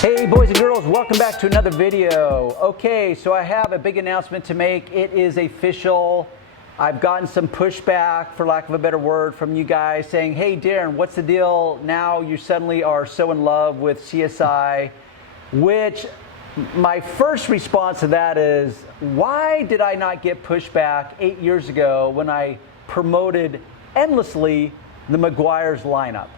Hey boys and girls, welcome back to another video. Okay, so I have a big announcement to make. It is official. I've gotten some pushback, for lack of a better word, from you guys saying, hey Daren, what's the deal? Now you suddenly are so in love with CSI, which my first response to that is, why did I not get pushback 8 years ago when I promoted endlessly the Meguiar's lineup?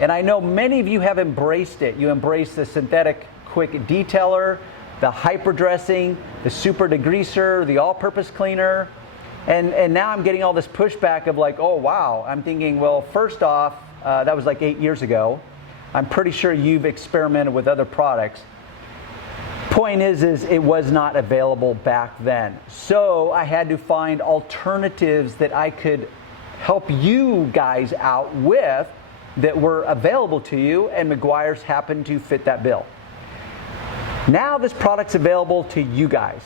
And I know many of you have embraced it. You embraced the synthetic quick detailer, the hyper dressing, the super degreaser, the all-purpose cleaner. And now I'm getting all this pushback of like, oh wow. I'm thinking, well, first off, that was like 8 years ago. I'm pretty sure you've experimented with other products. Point is it was not available back then. So I had to find alternatives that I could help you guys out with that were available to you, and Meguiar's happened to fit that bill. Now this product's available to you guys.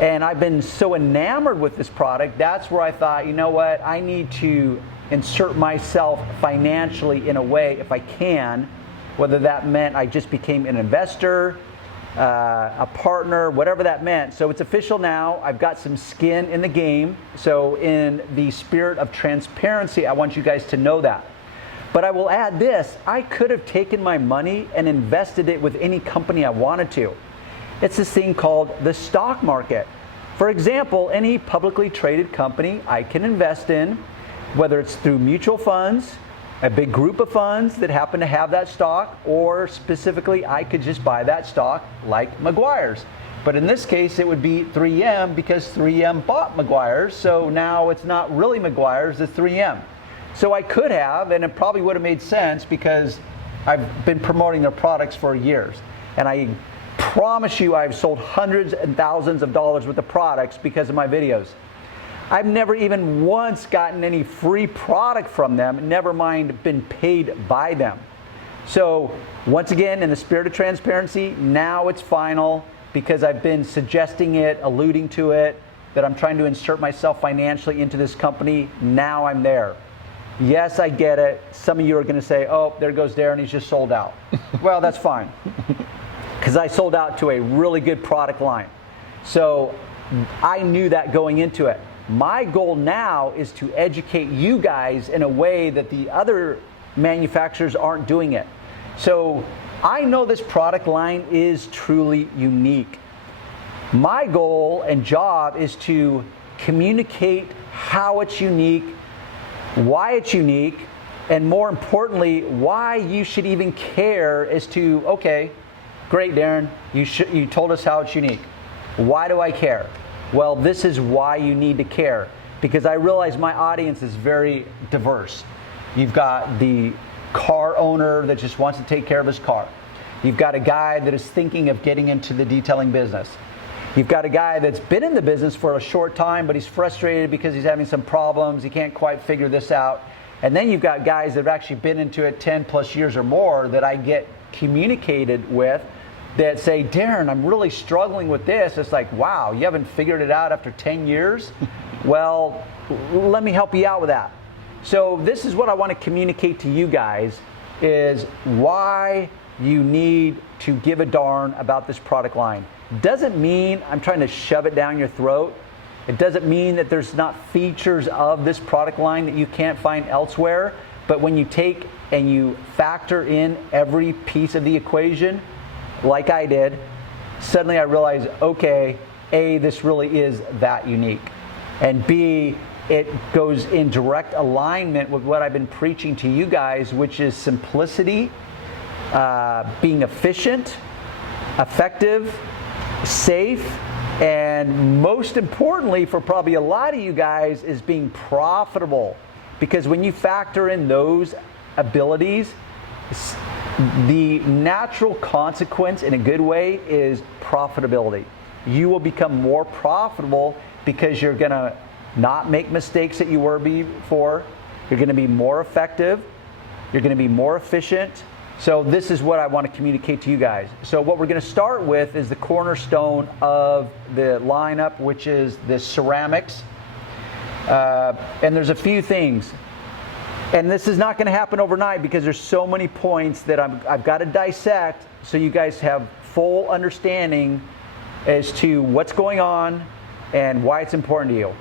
And I've been so enamored with this product, that's where I thought, you know what, I need to insert myself financially in a way, if I can, whether that meant I just became an investor, a partner, whatever that meant. So it's official now. I've got some skin in the game. So in the spirit of transparency, I want you guys to know that. But I will add this, I could have taken my money and invested it with any company I wanted to. It's this thing called the stock market. For example, any publicly traded company I can invest in, whether it's through mutual funds, a big group of funds that happen to have that stock, or specifically I could just buy that stock like Meguiar's. But in this case, it would be 3M because 3M bought Meguiar's, so now it's not really Meguiar's, it's 3M. So I could have, and it probably would have made sense because I've been promoting their products for years. And I promise you I've sold hundreds and thousands of dollars worth of products because of my videos. I've never even once gotten any free product from them, never mind been paid by them. So once again, in the spirit of transparency, now it's final because I've been suggesting it, alluding to it, that I'm trying to insert myself financially into this company. Now I'm there. Yes, I get it. Some of you are going to say, oh, there goes Daren, he's just sold out. Well, that's fine. Because I sold out to a really good product line. So I knew that going into it. My goal now is to educate you guys in a way that the other manufacturers aren't doing it. So I know this product line is truly unique. My goal and job is to communicate how it's unique, why it's unique, and more importantly, why you should even care as to, okay, great Daren, you told us how it's unique. Why do I care? Well, this is why you need to care, because I realize my audience is very diverse. You've got the car owner that just wants to take care of his car. You've got a guy that is thinking of getting into the detailing business. You've got a guy that's been in the business for a short time, but he's frustrated because he's having some problems. He can't quite figure this out. And then you've got guys that have actually been into it 10 plus years or more that I get communicated with that say, Daren, I'm really struggling with this. It's like, wow, you haven't figured it out after 10 years? Well, let me help you out with that. So this is what I want to communicate to you guys is why you need to give a darn about this product line. Doesn't mean I'm trying to shove it down your throat. It doesn't mean that there's not features of this product line that you can't find elsewhere. But when you take and you factor in every piece of the equation, like I did, suddenly I realized, okay, A, this really is that unique. And B, it goes in direct alignment with what I've been preaching to you guys, which is simplicity, being efficient, effective, safe, and most importantly for probably a lot of you guys is being profitable. Because when you factor in those abilities, the natural consequence in a good way is profitability. You will become more profitable because you're going to not make mistakes that you were before. You're going to be more effective. You're going to be more efficient. So this is what I want to communicate to you guys. So what we're going to start with is the cornerstone of the lineup, which is the ceramics. And there's a few things. And this is not going to happen overnight because there's so many points that I've got to dissect so you guys have full understanding as to what's going on and why it's important to you.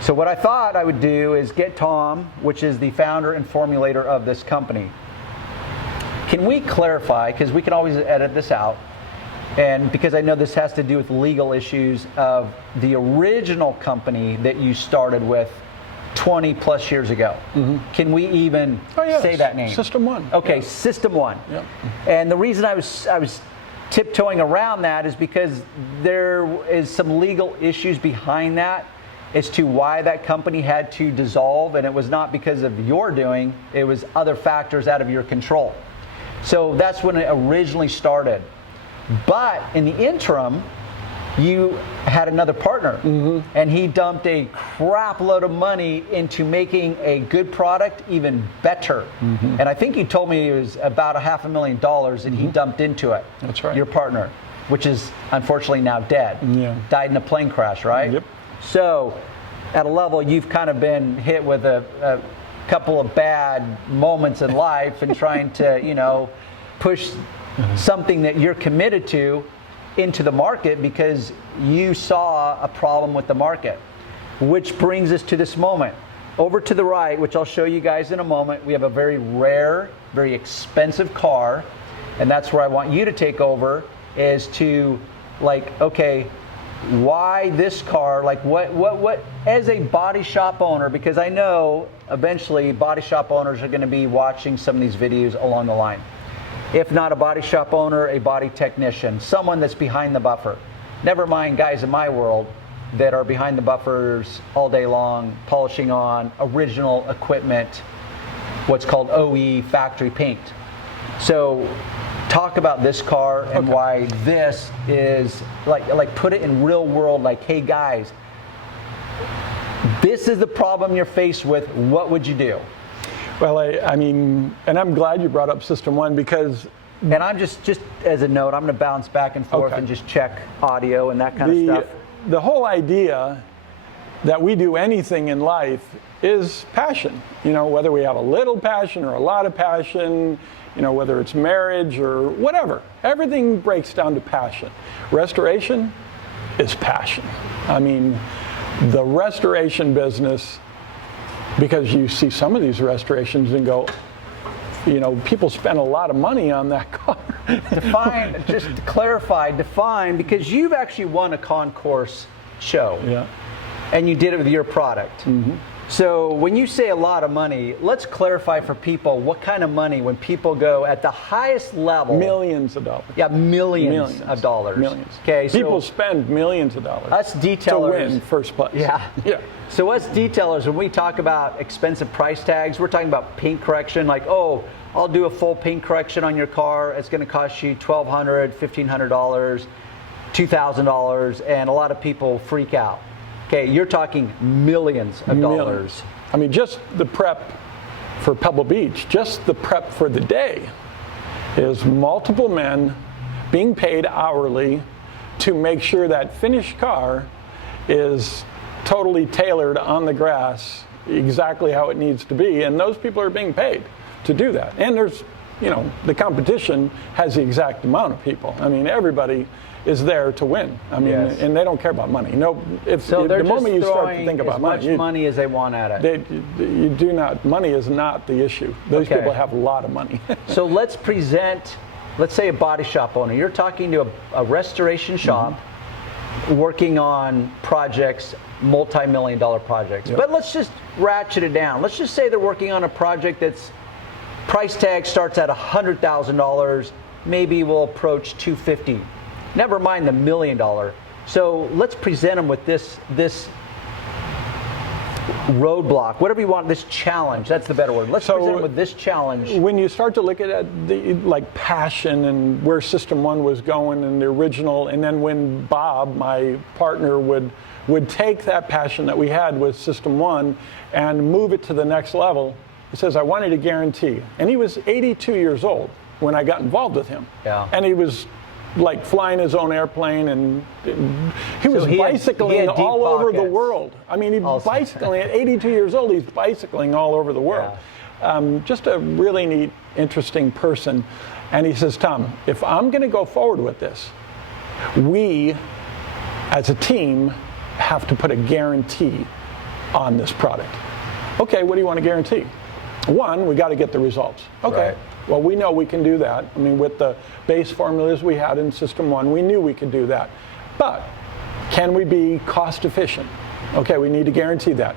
So what I thought I would do is get Tom, which is the founder and formulator of this company. Can we clarify, because we can always edit this out, and because I know this has to do with legal issues of the original company that you started with 20 plus years ago. Can we even say that name? System One. Okay, System One. Yeah. And the reason I was tiptoeing around that is because there is some legal issues behind that as to why that company had to dissolve, and it was not because of your doing, it was other factors out of your control. So that's when it originally started. But in the interim, you had another partner, and he dumped a crap load of money into making a good product even better. And I think you told me it was about $500,000 that he dumped into it. That's right. Your partner, which is unfortunately now dead. Yeah. Died in a plane crash, right? Yep. So at a level, you've kind of been hit with a couple of bad moments in life and trying to, push something that you're committed to into the market because you saw a problem with the market. Which brings us to this moment. Over to the right, which I'll show you guys in a moment, we have a very rare, very expensive car, and that's where I want you to take over, is to okay, why this car? What as a body shop owner, because I know eventually body shop owners are going to be watching some of these videos along the line. If not a body shop owner, a body technician, someone that's behind the buffer. Never mind guys in my world that are behind the buffers all day long, polishing on original equipment, what's called OE factory paint. So talk about this car and why this is put it in real world, hey guys, this is the problem you're faced with, what would you do? Well, I mean, and I'm glad you brought up System One because... And I'm just as a note, I'm going to bounce back and forth and just check audio and that kind of stuff. The whole idea that we do anything in life is passion. Whether we have a little passion or a lot of passion, whether it's marriage or whatever. Everything breaks down to passion. Restoration is passion. I mean, the restoration business, because you see some of these restorations and go, people spend a lot of money on that car. Define, just to clarify, because you've actually won a concourse show. Yeah. And you did it with your product. So when you say a lot of money, let's clarify for people what kind of money when people go at the highest level. Millions of dollars. Yeah, millions of dollars. Millions. Okay, so people spend millions of dollars us detailers to win first place. Yeah. So us detailers, when we talk about expensive price tags, we're talking about paint correction, I'll do a full paint correction on your car. It's going to cost you $1,200, $1,500, $2,000, and a lot of people freak out. Okay, you're talking millions of dollars. I mean, just the prep for Pebble Beach, just the prep for the day is multiple men being paid hourly to make sure that finished car is totally tailored on the grass exactly how it needs to be, and those people are being paid to do that. And there's, the competition has the exact amount of people. I mean, everybody is there to win. I mean, and they don't care about money. No, the moment you start to think about money, as much money as they want at it. You do not. Money is not the issue. Those people have a lot of money. So let's say a body shop owner. You're talking to a restoration shop working on projects, multi-million-dollar projects. But let's just ratchet it down. Let's just say they're working on a project that's price tag starts at $100,000, maybe we'll approach $250,000. Never mind the $1 million. So let's present them with this roadblock, whatever you want, this challenge. That's the better word. Let's present them with this challenge. When you start to look at the passion and where System One was going and the original, and then when Bob, my partner, would take that passion that we had with System One and move it to the next level, he says, I wanted a guarantee. And he was 82 years old when I got involved with him. Yeah. And he was flying his own airplane, and he was bicycling all over the world. I mean, bicycling at 82 years old, he's bicycling all over the world. just a really neat, interesting person. And he says, Tom, if I'm going to go forward with this, we, as a team, have to put a guarantee on this product. Okay, what do you want to guarantee? One, we got to get the results. Okay, right. Well, we know we can do that. I mean, with the base formulas we had in System 1, we knew we could do that. But can we be cost efficient? Okay, we need to guarantee that.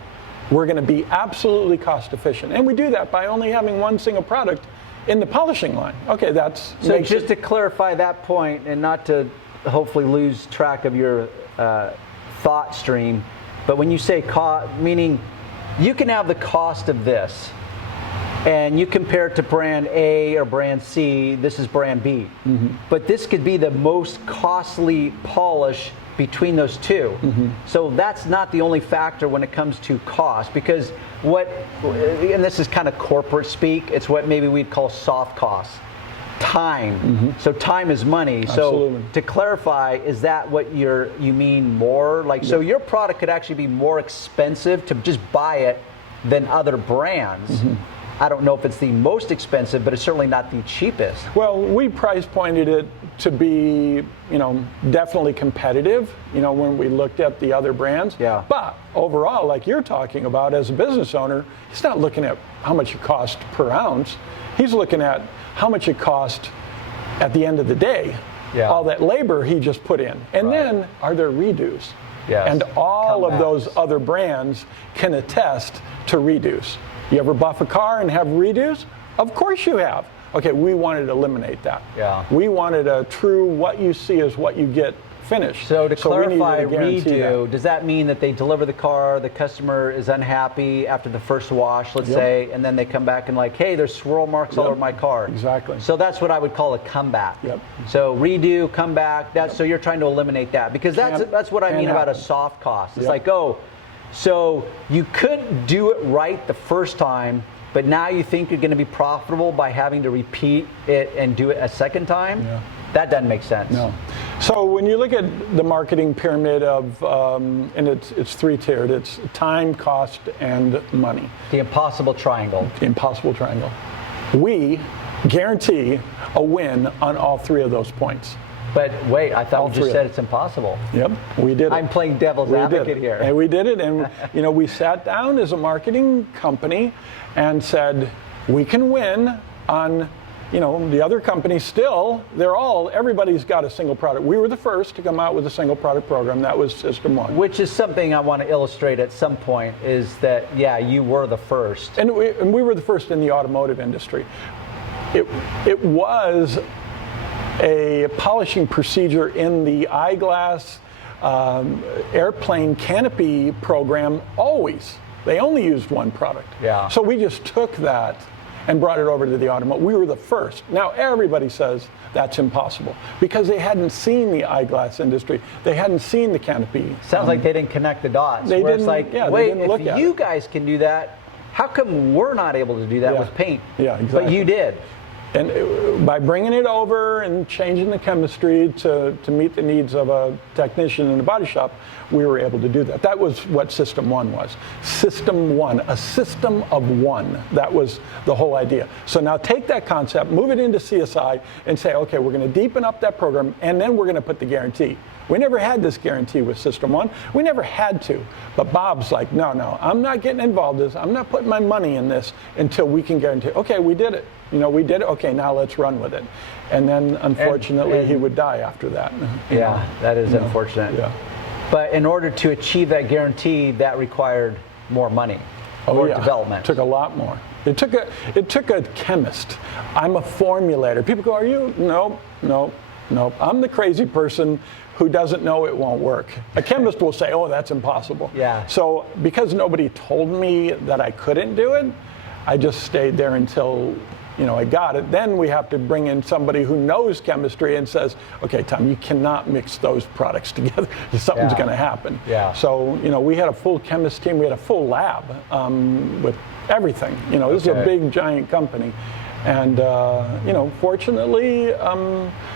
We're going to be absolutely cost efficient. And we do that by only having one single product in the polishing line. Okay, that's... So just to clarify that point, and not to hopefully lose track of your thought stream, but when you say cost, meaning you can have the cost of this, and you compare it to brand A or brand C, this is brand B. Mm-hmm. But this could be the most costly polish between those two. Mm-hmm. So that's not the only factor when it comes to cost, because and this is kind of corporate speak, it's what maybe we'd call soft costs. Time. Mm-hmm. So time is money. Absolutely. So to clarify, is that what you mean more? Like, so your product could actually be more expensive to just buy it than other brands. Mm-hmm. I don't know if it's the most expensive, but it's certainly not the cheapest. Well, we price pointed it to be, definitely competitive, when we looked at the other brands. Yeah. But overall, like you're talking about, as a business owner, he's not looking at how much it costs per ounce. He's looking at how much it cost at the end of the day. Yeah. All that labor he just put in. And then, are there redos? Yes. And all of those other brands can attest to redos. You ever buff a car and have redos? Of course you have. Okay, we wanted to eliminate that. Yeah. We wanted a true what you see is what you get finish. So to clarify, redo, does that mean that they deliver the car, the customer is unhappy after the first wash, let's say, and then they come back and like, hey, there's swirl marks all over my car. Exactly. So that's what I would call a comeback. Yep. So redo, comeback, so you're trying to eliminate that, because that's what I mean about a soft cost. It's like, so you could do it right the first time, but now you think you're going to be profitable by having to repeat it and do it a second time? Yeah. That doesn't make sense. No. So when you look at the marketing pyramid of, and it's three-tiered, it's time, cost, and money. The impossible triangle. The impossible triangle. We guarantee a win on all three of those points. But wait, I thought you just said it's impossible. Yep, we did it. I'm playing devil's advocate here. And we did it, and we sat down as a marketing company and said, we can win on, the other companies still, everybody's got a single product. We were the first to come out with a single product program. That was System 1. Which is something I want to illustrate at some point, is that, you were the first. And we were the first in the automotive industry. It was a polishing procedure in the eyeglass airplane canopy program always. They only used one product. Yeah. So we just took that and brought it over to the automotive. We were the first. Now everybody says that's impossible because they hadn't seen the eyeglass industry. They hadn't seen the canopy. Sounds like they didn't connect the dots. They where didn't, it's like, wait, if you guys can do that, how come we're not able to do that with paint? Yeah, exactly. But you did. And by bringing it over and changing the chemistry to meet the needs of a technician in a body shop, we were able to do that. That was what System 1 was. System 1, a system of one. That was the whole idea. So now take that concept, move it into CSI, and say, okay, we're going to deepen up that program, and then we're going to put the guarantee. We never had this guarantee with System 1. We never had to. But Bob's like, no, I'm not getting involved in this. I'm not putting my money in this until we can guarantee. Okay, we did it. We did it. Okay, now let's run with it. And then, unfortunately, he would die after that. Yeah, that is unfortunate. Yeah. But in order to achieve that guarantee, that required more money, more development. It took a lot more. It took a chemist. I'm a formulator. People go, are you? Nope. I'm the crazy person who doesn't know it won't work. A chemist will say, oh, that's impossible. Yeah. So because nobody told me that I couldn't do it, I just stayed there until I got it. Then we have to bring in somebody who knows chemistry and says, okay, Tom, you cannot mix those products together. Something's going to happen. Yeah. So, we had a full chemist team. We had a full lab with everything. This is a big, giant company. And, fortunately,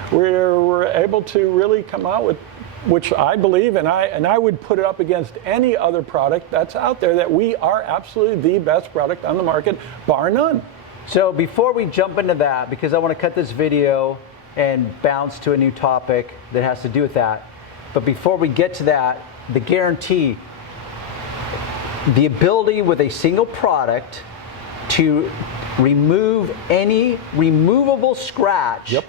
we're able to really come out with which I believe, and I would put it up against any other product that's out there, that we are absolutely the best product on the market, bar none. So before we jump into that, because I want to cut this video and bounce to a new topic that has to do with that, but before we get to that, the guarantee, the ability with a single product to remove any removable scratch. Yep.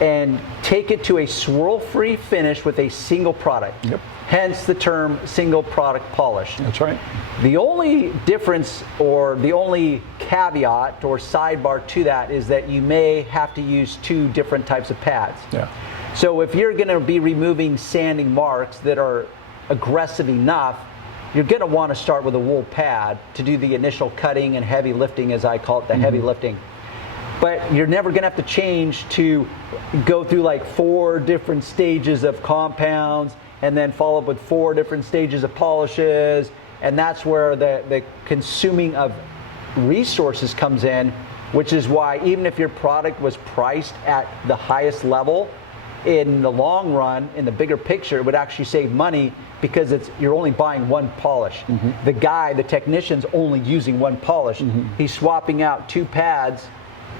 And take it to a swirl-free finish with a single product. Yep. Hence the term single product polish. That's right. The only difference or the only caveat or sidebar to that is that you may have to use 2 different types of pads. Yeah. So if you're going to be removing sanding marks that are aggressive enough, you're going to want to start with a wool pad to do the initial cutting and heavy lifting, as I call it, the heavy lifting. But you're never going to have to change to go through like 4 different stages of compounds and then follow up with 4 different stages of polishes. And that's where the consuming of resources comes in, which is why even if your product was priced at the highest level, in the long run, in the bigger picture, it would actually save money because you're only buying 1 polish. The technician's only using 1 polish. He's swapping out 2 pads.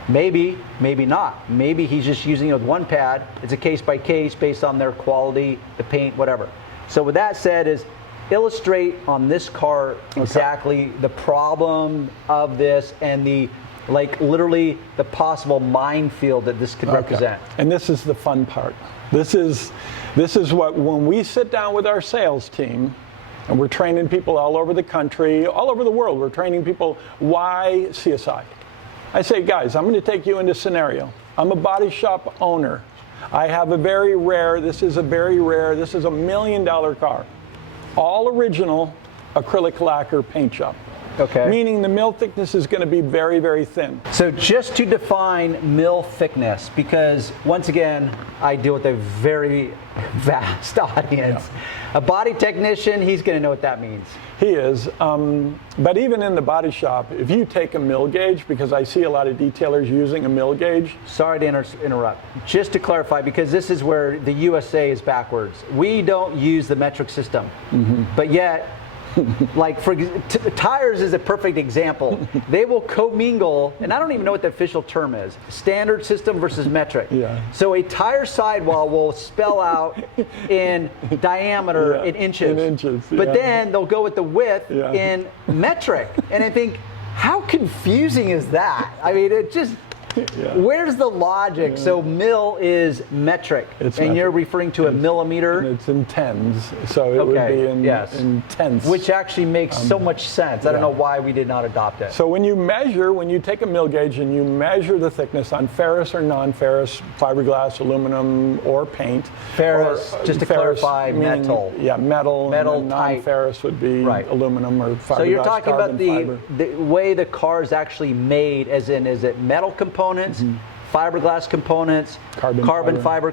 Maybe, maybe not. Maybe he's just using it with 1 pad. It's a case by case based on their quality, the paint, whatever. So with that said, is illustrate on this car exactly the problem of this and the literally the possible minefield that this could represent. And this is the fun part. This is what, when we sit down with our sales team, and we're training people all over the country, all over the world, we're training people, why CSI? I say, guys, I'm going to take you into scenario. I'm a body shop owner. I have this is a $1 million car. All original acrylic lacquer paint job. Okay. Meaning the mill thickness is going to be very, very thin. So just to define mill thickness, because once again, I deal with a very vast audience. Yeah. A body technician, he's going to know what that means. He is, but even in the body shop, if you take a mill gauge, because I see a lot of detailers using a mill gauge. Sorry to interrupt. Just to clarify, because this is where the USA is backwards. We don't use the metric system, but yet, like tires is a perfect example. They will commingle, and I don't even know what the official term is, standard system versus metric. Yeah. So a tire sidewall will spell out in diameter in inches. But then they'll go with the width in metric. And I think, how confusing is that? I mean, it just, where's the logic? So mil is metric, and you're referring to a millimeter? And it's in tens, so it would be in tenths. Which actually makes so much sense. I don't know why we did not adopt it. So when you take a mill gauge and you measure the thickness on ferrous or non-ferrous, fiberglass, aluminum, or paint. Ferrous, just to clarify, metal. Yeah, metal Metal and type. non-ferrous would be aluminum or fiberglass. So you're talking about the way the car is actually made, as in, is it metal components, fiberglass components, carbon fiber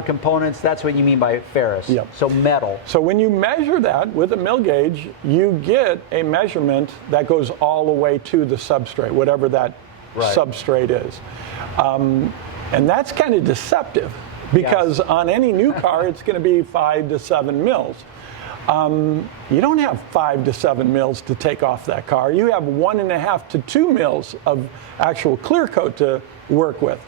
components? That's what you mean by ferrous. Yep. So metal. So when you measure that with a mill gauge, you get a measurement that goes all the way to the substrate, whatever that substrate is. And that's kind of deceptive, because on any new car, it's going to be 5 to 7 mils. You don't have 5 to 7 mils to take off that car. You have 1.5 to 2 mils of actual clear coat to work with.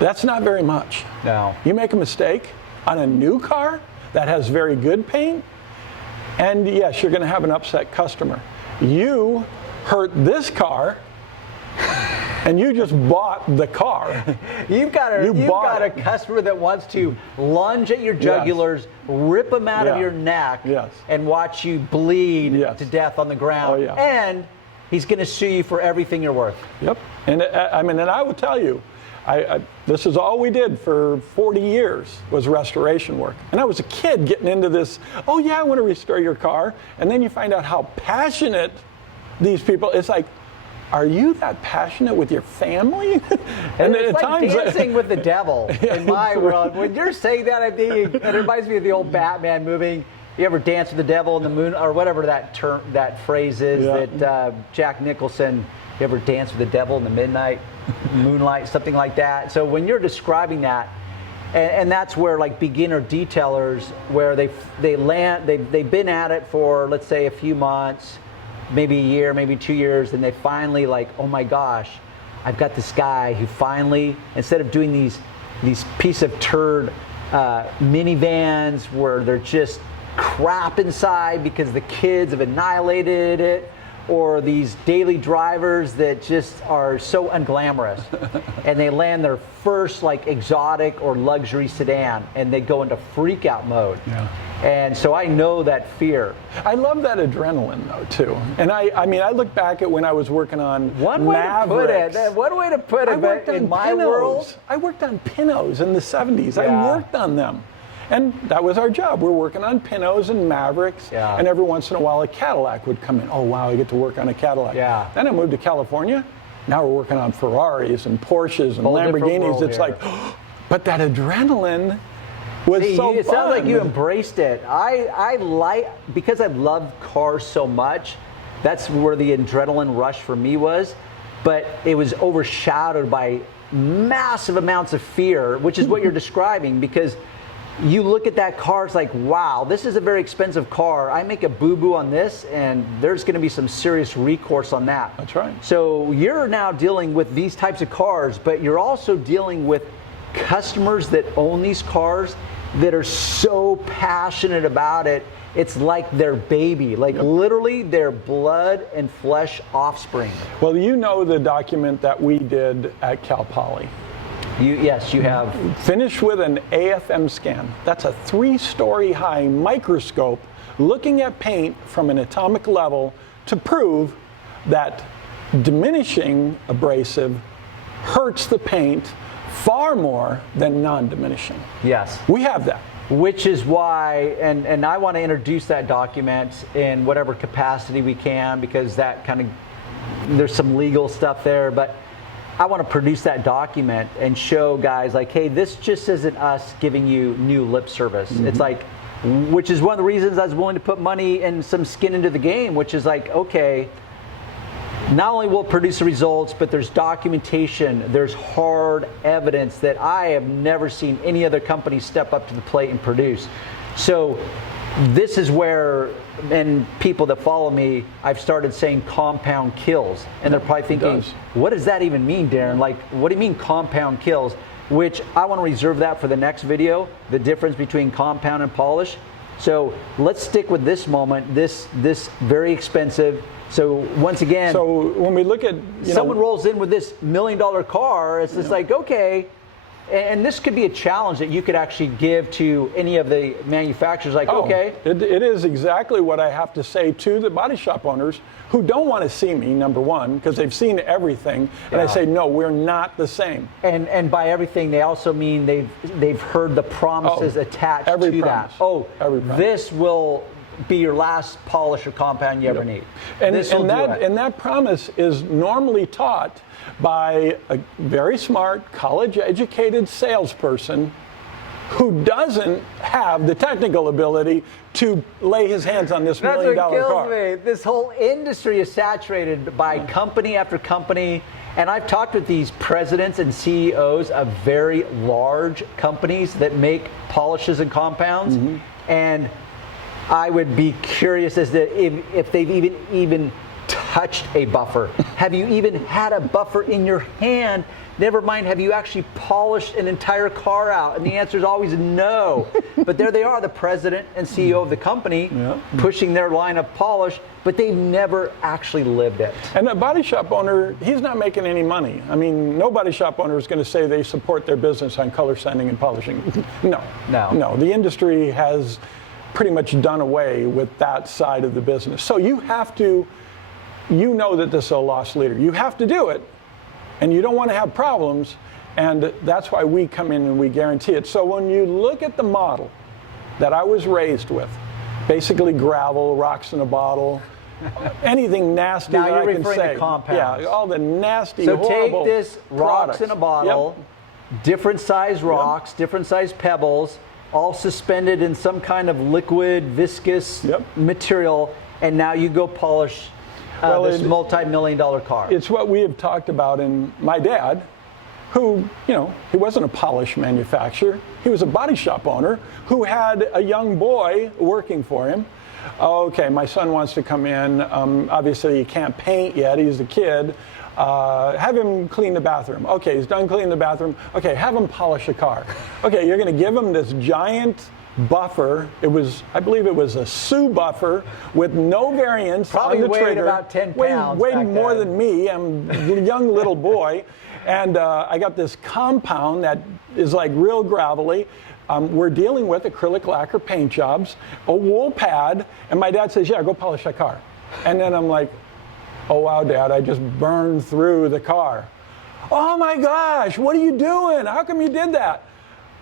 That's not very much. No. You make a mistake on a new car that has very good paint, and yes, you're going to have an upset customer. You hurt this car, and you just bought the car. You've got a customer that wants to lunge at your jugulars, rip them out of your neck, and watch you bleed to death on the ground. And he's going to sue you for everything you're worth. Yep. And I will tell you, this is all we did for 40 years was restoration work. And I was a kid getting into this, I want to restore your car. And then you find out how passionate these people, it's like, are you that passionate with your family? And it's like dancing with the devil in my world. When you're saying that, I think it reminds me of the old Batman movie. You ever dance with the devil in the moon, or whatever that phrase is that Jack Nicholson, you ever dance with the devil in the moonlight, something like that. So when you're describing that, And that's where like beginner detailers, where they've been at it for, let's say, a few months, maybe a year, maybe 2 years, and they finally like, oh my gosh, I've got this guy who finally, instead of doing these piece of turd minivans where they're just crap inside because the kids have annihilated it, or these daily drivers that just are so unglamorous, and they land their first like exotic or luxury sedan and they go into freak out mode. Yeah. And so I know that fear. I love that adrenaline though too. And I mean, I look back at when I was working on One way to put it, but in my world, I worked on Pintos in the 70s. Yeah. I worked on them. And that was our job. We're working on Pintos and Mavericks, Yeah. and every once in a while a Cadillac would come in. Oh wow, I get to work on a Cadillac. Yeah. Then I moved to California. Now we're working on Ferraris and Porsches and Whole different Lamborghinis. world It's here. like, but that adrenaline was so it fun. sounds like you embraced it. I like, because I love cars so much, that's where the adrenaline rush for me was, but it was overshadowed by massive amounts of fear, which is what you're describing, because you look at that car, it's like, wow, this is a very expensive car. I make a boo-boo on this, and there's going to be some serious recourse on that. That's right. So you're now dealing with these types of cars, but you're also dealing with customers that own these cars that are so passionate about it. It's like their baby, like literally their blood and flesh offspring. Well, you know the document that we did at Cal Poly. Yes, you have. Finished with an AFM scan. That's a 3-story high microscope looking at paint from an atomic level to prove that diminishing abrasive hurts the paint far more than non-diminishing. Yes. We have that. Which is why, and I want to introduce that document in whatever capacity we can, because that kind of, there's some legal stuff there, but I want to produce that document and show guys like, hey, this just isn't us giving you new lip service. Mm-hmm. It's like, which is one of the reasons I was willing to put money and some skin into the game, which is like, okay, not only will it produce the results, but there's documentation, there's hard evidence that I have never seen any other company step up to the plate and produce. So this is where, and people that follow me, I've started saying compound kills. And they're probably thinking, what does that even mean, Daren? Like, what do you mean compound kills? Which I want to reserve that for the next video, the difference between compound and polish. So let's stick with this moment, this very expensive. So once again, so when we look at, someone rolls in with this $1 million car, it's just like, okay, and this could be a challenge that you could actually give to any of the manufacturers, like, okay. It is exactly what I have to say to the body shop owners who don't want to see me, number one, because they've seen everything, and I say, no, we're not the same. And by everything, they also mean they've heard the promises attached to promise. that. This will be your last polish or compound you ever need. And that promise is normally taught by a very smart, college-educated salesperson who doesn't have the technical ability to lay his hands on this $1 million car. That's what kills me. This whole industry is saturated by company after company. And I've talked with these presidents and CEOs of very large companies that make polishes and compounds. Mm-hmm. And I would be curious as to if they've even touched a buffer. Have you even had a buffer in your hand? Never mind, have you actually polished an entire car out? And the answer is always no. But there they are, the president and CEO of the company, pushing their line of polish, but they've never actually lived it. And a body shop owner, he's not making any money. I mean, no body shop owner is going to say they support their business on color sanding and polishing. No. The industry has pretty much done away with that side of the business. So you have to, you know that this is a loss leader. You have to do it, and you don't want to have problems, and that's why we come in and we guarantee it. So when you look at the model that I was raised with, basically gravel, rocks in a bottle, anything nasty now that you're I can referring say. to compounds. Yeah, all the nasty, so horrible take this rocks products. in a bottle, different size rocks, different size pebbles, all suspended in some kind of liquid, viscous material, and now you go polish this multi-million-dollar car. It's what we have talked about, and my dad who, he wasn't a polish manufacturer. He was a body shop owner who had a young boy working for him. Okay, my son wants to come in. Obviously, he can't paint yet. He's a kid. Have him clean the bathroom. Okay, he's done cleaning the bathroom. Okay, have him polish a car. Okay, you're going to give him this giant buffer. I believe it was a Sue buffer with no variance on the trigger. Probably weighed about 10 pounds. Weighed more than me. I'm a young little boy. And I got this compound that is like real gravelly. We're dealing with acrylic lacquer paint jobs, a wool pad, and my dad says, yeah, go polish that car. And then I'm like, oh wow, Dad, I just burned through the car. Oh my gosh, what are you doing? How come you did that?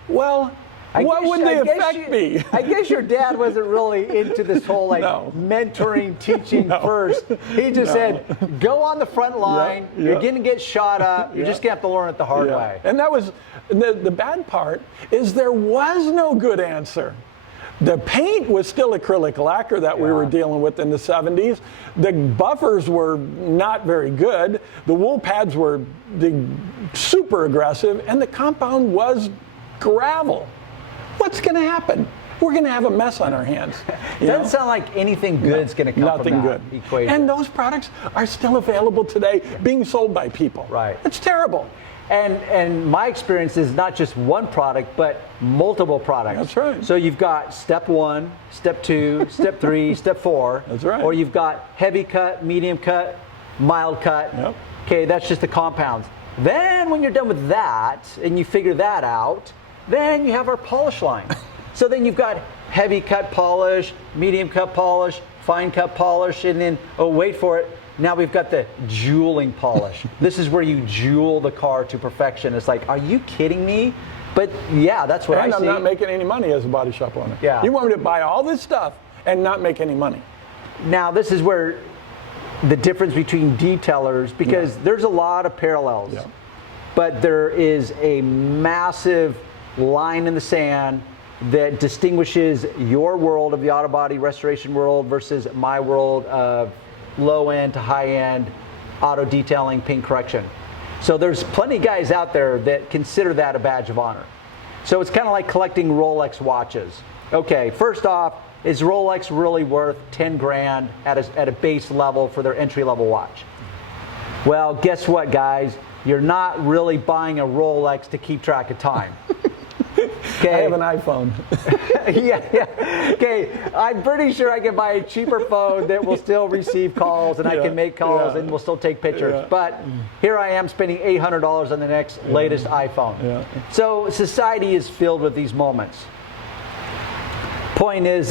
Well, what would the effect be? I guess your dad wasn't really into this whole mentoring, teaching first. He just said, go on the front line, you're going to get shot up, you're just going to have to learn it the hard way. And that was, the bad part is there was no good answer. The paint was still acrylic lacquer that we were dealing with in the 70s. The buffers were not very good. The wool pads were super aggressive, and the compound was gravel. What's going to happen? We're going to have a mess on our hands. Doesn't sound like anything good's going to come from that equation. And those products are still available today, being sold by people. Right. It's terrible. And my experience is not just one product, but multiple products. That's right. So you've got step 1, step 2, step 3, step 4. That's right. Or you've got heavy cut, medium cut, mild cut. Yep. Okay, that's just the compounds. Then when you're done with that, and you figure that out, then you have our polish line. So then you've got heavy cut polish, medium cut polish, fine cut polish, and then, oh, wait for it, now we've got the jeweling polish. This is where you jewel the car to perfection. It's like, are you kidding me? But yeah, that's what I see. And I'm not making any money as a body shop owner. Yeah. You want me to buy all this stuff and not make any money. Now this is where the difference between detailers, because there's a lot of parallels, but there is a massive line in the sand that distinguishes your world of the auto body restoration world versus my world of low end to high end auto detailing, paint correction. So there's plenty of guys out there that consider that a badge of honor. So it's kind of like collecting Rolex watches. Okay, first off, is Rolex really worth 10 grand at a base level for their entry level watch? Well, guess what, guys? You're not really buying a Rolex to keep track of time. Okay. I have an iPhone. Okay, I'm pretty sure I can buy a cheaper phone that will still receive calls, and I can make calls and will still take pictures. But here I am spending $800 on the next latest iPhone. So society is filled with these moments. Point is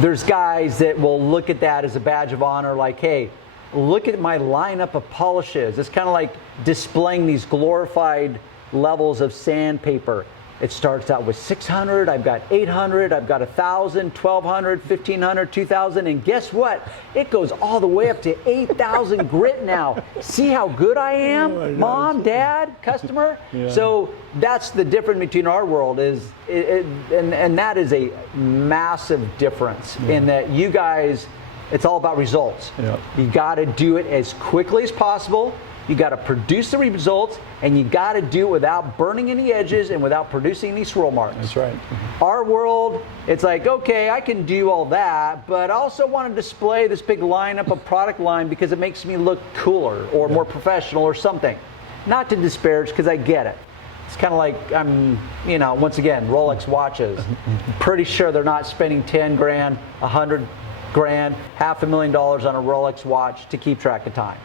there's guys that will look at that as a badge of honor, like, hey, look at my lineup of polishes. It's kind of like displaying these glorified levels of sandpaper. It starts out with 600, I've got 800, I've got 1,000, 1,200, 1,500, 2,000, and guess what? It goes all the way up to 8,000 grit now. See how good I am? Mom, Dad, customer? So that's the difference between our world and that is a massive difference in that you guys, it's all about results. You got to do it as quickly as possible. You got to produce the results, and you got to do it without burning any edges and without producing any swirl marks. That's right. Our world, it's like, okay, I can do all that, but I also want to display this big lineup of product line because it makes me look cooler or more professional or something. Not to disparage, because I get it. It's kind of like once again, Rolex watches. Pretty sure they're not spending 10 grand, 100 grand, $500,000 on a Rolex watch to keep track of time.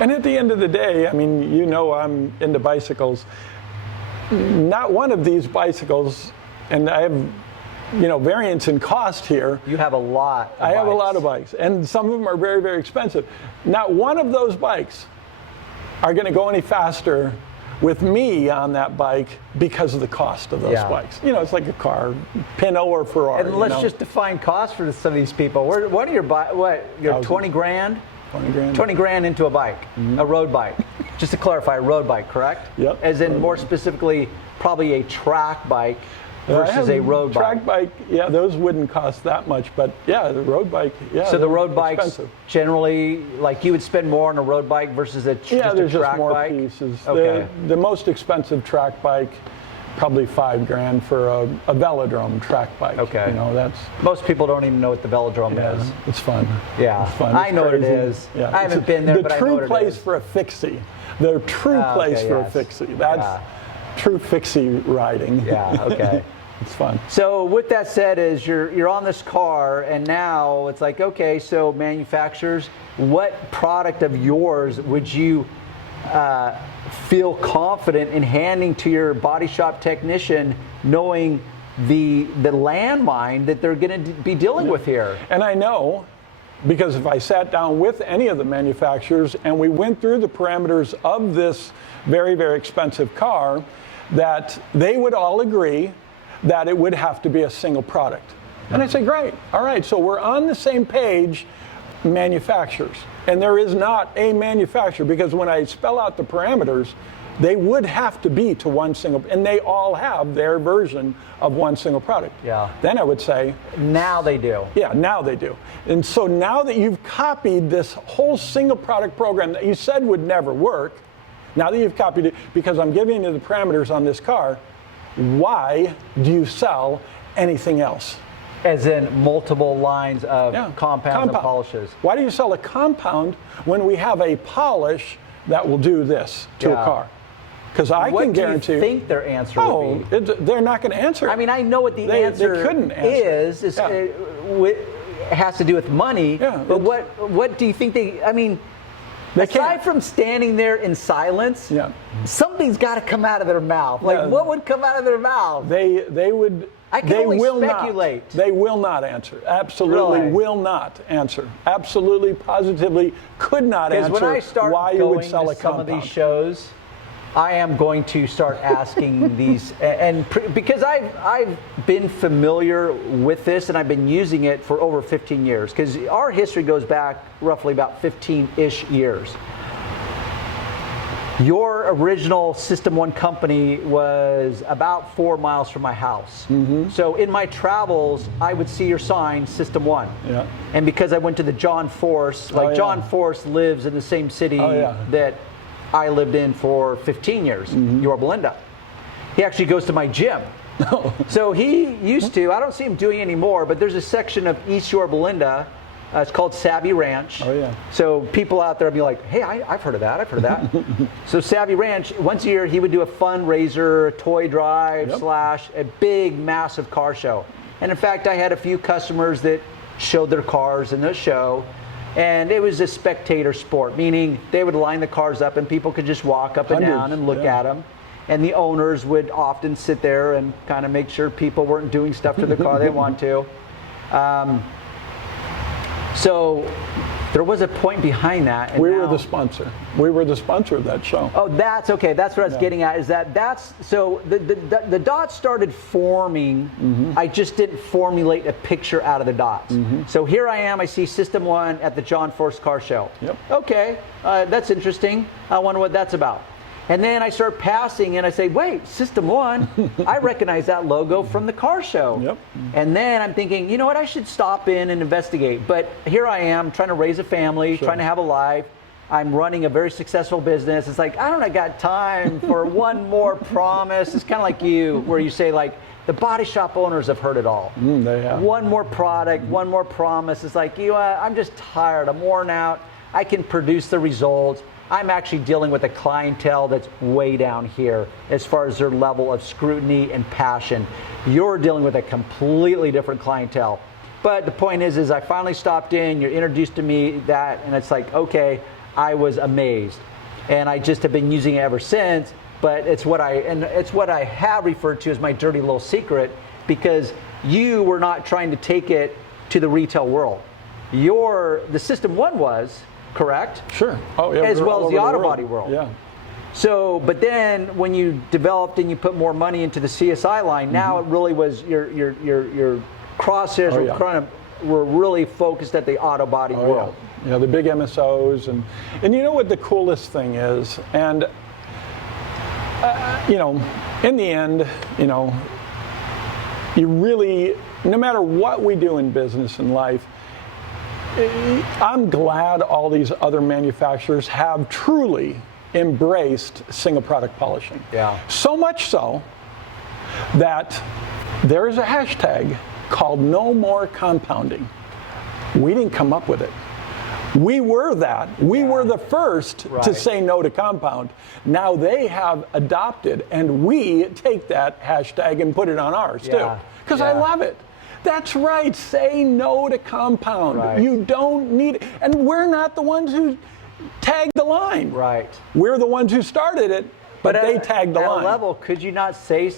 And at the end of the day, I mean, I'm into bicycles. Not one of these bicycles, and I have, variance in cost here. You have a lot of I have a lot of bikes, and some of them are very, very expensive. Not one of those bikes are going to go any faster with me on that bike because of the cost of those bikes. It's like a car, Pinot or Ferrari. And let's just define cost for some of these people. What are your 20 grand? 20 grand. 20 grand into a bike, a road bike. Just to clarify, a road bike, correct? Yep. As in more specifically, probably a track bike. versus a road track bike, yeah, those wouldn't cost that much, but yeah, the road bike, yeah. So the road bikes expensive. generally, like you would spend more on a road bike versus a yeah, just there's a track just more bike? pieces. Okay. The most expensive track bike, probably $5,000 for a velodrome track bike. Okay. You know, that's Most people don't even know what the velodrome is. it's fun. Yeah, it's fun. I It's know what it crazy. is. Yeah. I haven't been there, the but I know what true it place is. for a fixie. The true place okay, for yes. a fixie. That's Yeah. true fixie riding. Yeah, okay. It's fun. So with that said, is you're on this car, and now it's like, okay, so manufacturers, what product of yours would you feel confident in handing to your body shop technician, knowing the landmine that they're going to be dealing with here? And I know, because if I sat down with any of the manufacturers and we went through the parameters of this very, very expensive car, that they would all agree that it would have to be a single product. And I say, great, all right, so we're on the same page, manufacturers. And there is not a manufacturer, because when I spell out the parameters, they would have to be to one single, and they all have their version of one single product. Yeah. Then I would say, Now they do. yeah, now they do. And so now that you've copied this whole single product program that you said would never work, now that you've copied it, because I'm giving you the parameters on this car, why do you sell anything else? As in multiple lines of Yeah, compounds and polishes. Why do you sell a compound when we have a polish that will do this to a car? Because I What can guarantee. do you think their answer would be? They're not going to answer. I mean, I know what the answer they couldn't answer. is. Yeah. It has to do with money. Yeah, but what do you think they? I mean, They aside can't. from standing there in silence, Yeah. something's got to come out of their mouth. Like, Yeah. what would come out of their mouth? They would. I can they only will speculate. Not. They will not answer. Absolutely Really? will not answer. Absolutely, positively could not answer Because when I start why you going would sell to a some compound. of these shows, I am going to start asking these, because I've been familiar with this and I've been using it for over 15 years. Because our history goes back roughly about 15-ish years. Your original System 1 company was about 4 miles from my house. Mm-hmm. So in my travels, I would see your sign, System 1. Yeah. And because I went to the John Force, John Force lives in the same city that I lived in for 15 years, Yorba Linda. He actually goes to my gym. So he used to, I don't see him doing it anymore, but there's a section of East Yorba Linda. It's called Savvy Ranch. Oh, yeah. So people out there will be like, hey, I've heard of that, I've heard of that. So Savvy Ranch, once a year, he would do a fundraiser, a toy drive, / a big, massive car show. And in fact, I had a few customers that showed their cars in the show. And it was a spectator sport, meaning they would line the cars up and people could just walk up and down and look at them. And the owners would often sit there and kind of make sure people weren't doing stuff to the car they want to. So there was a point behind that. And we were the sponsor. We were the sponsor of that show. Oh, that's okay. That's what I was getting at. Is that's so the dots started forming. I just didn't formulate a picture out of the dots. So here I am. I see System 1 at the John Force Car Show. Yep. Okay, that's interesting. I wonder what that's about. And then I start passing and I say, wait, System 1, I recognize that logo from the car show. Yep. And then I'm thinking, you know what, I should stop in and investigate. But here I am trying to raise a family, trying to have a life. I'm running a very successful business. It's like, I don't got time for one more promise. It's kind of like you, where you say like, the body shop owners have heard it all. They have. One more product, one more promise. It's like, I'm just tired, I'm worn out. I can produce the results. I'm actually dealing with a clientele that's way down here as far as their level of scrutiny and passion. You're dealing with a completely different clientele. But the point is I finally stopped in, you're introduced to me that, and it's like, okay, I was amazed. And I just have been using it ever since, but it's what I have referred to as my dirty little secret, because you were not trying to take it to the retail world. The System 1 was, correct? Sure. Oh, yeah. As well as the auto world. body world. Yeah. So, but then when you developed and you put more money into the CSI line, now it really was your crosshairs were really focused at the auto body world. Yeah, the big MSOs and you know what the coolest thing is, and in the end, you really, no matter what we do in business and life, I'm glad all these other manufacturers have truly embraced single product polishing. Yeah. So much so that there is a hashtag called no more compounding. We didn't come up with it. We were that. We were the first to say no to compound. Now they have adopted, and we take that hashtag and put it on ours too. Because I love it. That's right. Say no to compound. Right. You don't need it. And we're not the ones who tagged the line. Right. We're the ones who started it, but they tagged the line. At a level, could you not say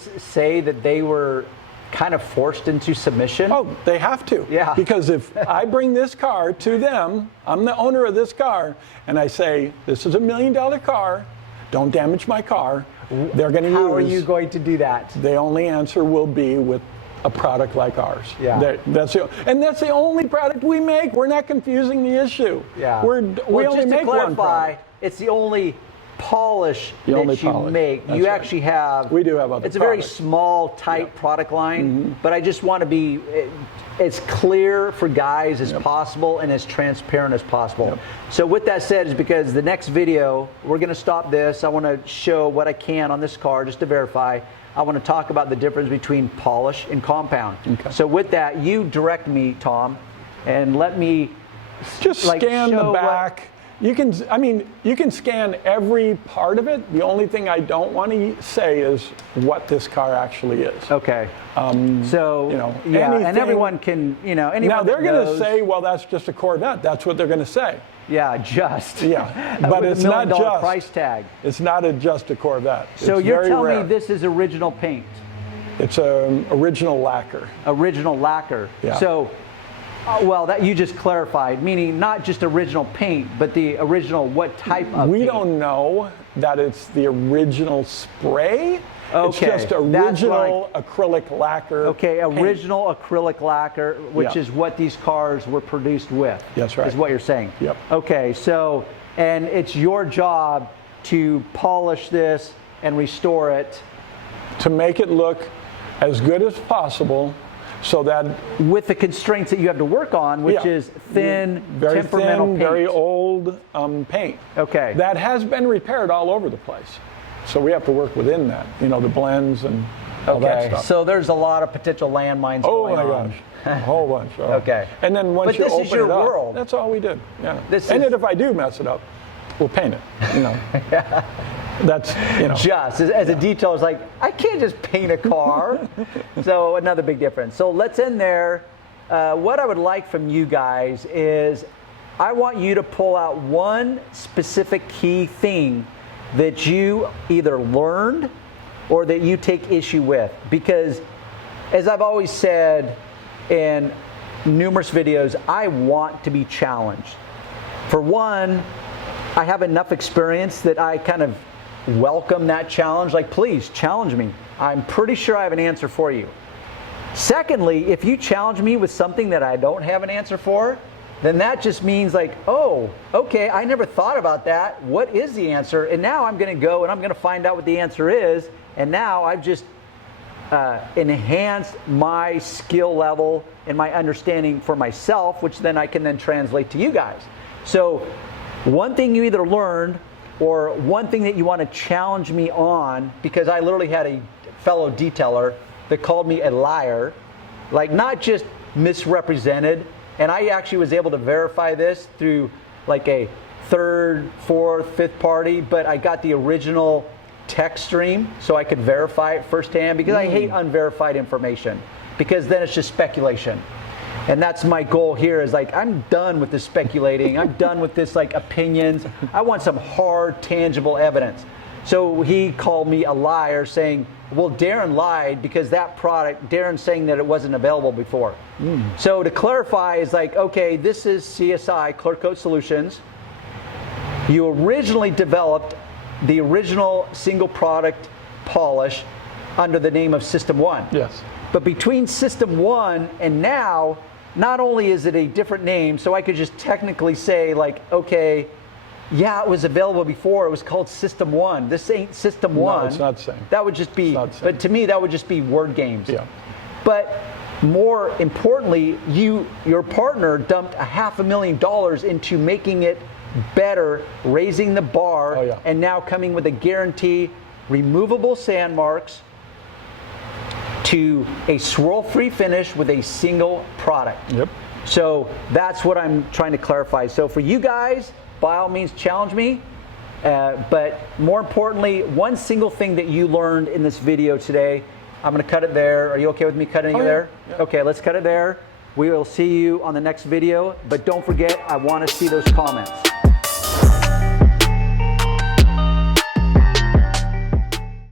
that they were kind of forced into submission? Oh, they have to. Yeah. Because if I bring this car to them, I'm the owner of this car, and I say, this is $1 million car, don't damage my car, they're going to use. How are you going to do that? The only answer will be with a product like ours. Yeah. That's the only product we make. We're not confusing the issue. Yeah. We only just make to clarify, one product. it's the only polish The that only you polish. make. That's You right. actually have. We do have other It's a very products. small, tight product line, but I just want to be as clear for guys as possible and as transparent as possible. So with that said, is because the next video, we're going to stop this. I want to show what I can on this car just to verify. I want to talk about the difference between polish and compound. Okay. So with that, you direct me, Tom, and let me just scan the back. You can scan every part of it. The only thing I don't want to say is what this car actually is. Okay. So, and everyone can, anyone. Now they're going to say, well, that's just a Corvette. That's what they're going to say. Yeah, just. Yeah, but it's $1 not million just price tag. It's not just a Corvette. So you're telling me this is original paint? It's an original lacquer. Original lacquer. Yeah. So, that you just clarified, meaning not just original paint, but the original what type of We paint? don't know that it's the original spray. Okay. It's just original acrylic lacquer. Okay, paint. original acrylic lacquer, which Yeah. is what these cars were produced with. That's right. Is what you're saying. Yep. Okay, so, and it's your job to polish this and restore it. To make it look as good as possible so that with the constraints that you have to work on, which is thin, very temperamental thin, paint. very old paint. Okay. That has been repaired all over the place. So we have to work within that, the blends and all that stuff. So there's a lot of potential landmines going on. Gosh, a whole bunch. Oh. Okay. And then once But you this open is your it up, world. that's all we did. Yeah. Then if I do mess it up, we'll paint it. That's, Just as a detail, it's like, I can't just paint a car. So another big difference. So let's end there. What I would like from you guys is I want you to pull out one specific key thing that you either learned or that you take issue with. Because as I've always said in numerous videos, I want to be challenged. For one, I have enough experience that I kind of welcome that challenge. Like, please challenge me. I'm pretty sure I have an answer for you. Secondly, if you challenge me with something that I don't have an answer for, then that just means like, oh, okay, I never thought about that. What is the answer? And now I'm going to go and I'm going to find out what the answer is. And now I've just enhanced my skill level and my understanding for myself, which then I can then translate to you guys. So one thing you either learned or one thing that you want to challenge me on, because I literally had a fellow detailer that called me a liar, like not just misrepresented. And I actually was able to verify this through like a third, fourth, fifth party, but I got the original text stream so I could verify it firsthand, because I hate unverified information, because then it's just speculation. And that's my goal here, is like, I'm done with this speculating. I'm done with this like opinions. I want some hard, tangible evidence. So he called me a liar, saying, well, Daren lied because that product, Daren's saying that it wasn't available before. So to clarify is like, okay, this is CSI, ClearCoat Solutions. You originally developed the original single product polish under the name of System 1. Yes. But between System 1 and now, not only is it a different name, so I could just technically say like, okay, yeah, it was available before. It was called System 1. This ain't System 1. No, it's not the same. That would just be, but to me, that would just be word games. Yeah. But more importantly, your partner dumped $500,000 into making it better, raising the bar, and now coming with a guarantee, removable sand marks, to a swirl-free finish with a single product. Yep. So that's what I'm trying to clarify. So for you guys, by all means, challenge me. But more importantly, one single thing that you learned in this video today, I'm going to cut it there. Are you okay with me cutting it there? Yeah. Okay, let's cut it there. We will see you on the next video. But don't forget, I want to see those comments.